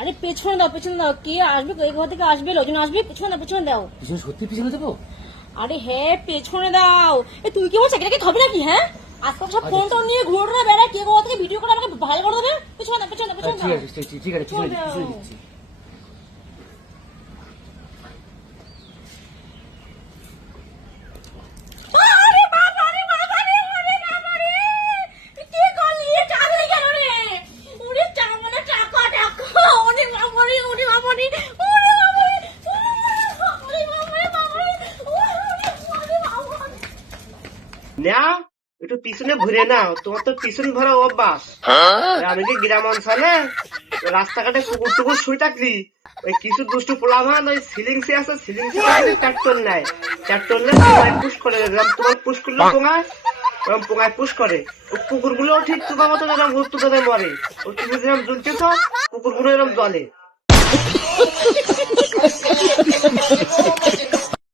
আরে পেছনে দাও, পেছনে দাও। কে আসবে, এই ঘর থেকে আসবে, লোকজন আসবে, পেছনে দাও, পেছনে দাও। পিছনে, সত্যি পিছনে দেবো? আরে হ্যাঁ, পেছনে দাও। তুই কি বলছিস, এটাকে হবে নাকি? হ্যাঁ, আজকাল সব ফোন টোন নিয়ে ঘুরে না বেড়ায়, কে কোথা থেকে ভিডিও করে আমাকে ভাইরাল করে দেবে। পেছনে দাও, পেছনে দাও, পেছনে ঠিক দাও। আছে, ঠিক আছে, পিছনে দিচ্ছি। আরে বাবা রে, বাবা রে, ওরে বাবা রে, কি করলি? এটা আমি কেন রে? ওরে চামড়া, টাকা টাকা, ওরে বাবা রে, ওরে বাবা রে, ওরে বাবা রে, ওরে বাবা রে, বাবা রে, ওরে বাবা রে। না, একটু পিছনে ঘুরে নাও, তোমার তো পিছন ভরা অভ্যাস। আমি কি গ্রাম অঞ্চলে রাস্তাঘাটে কুকুর টুকুর শুয়ে থাকলি, ওই কিছু দুষ্টু পোলাভান ওই সিলিংসে আছে, সিলিংসে ট্রাক্টর নেয়, ট্রাক্টর নিয়ে পোঙায় পুশ করে, এরকম তোমার পুশ করলে পোঙায়, এরকম পোঙায় পুশ করে। কুকুর গুলো ঠিক তোমার মতো এরকম হুস্তুকে মরে, ও তুমি যেরকম জ্বলতেছ, কুকুর গুলো এরকম জলে।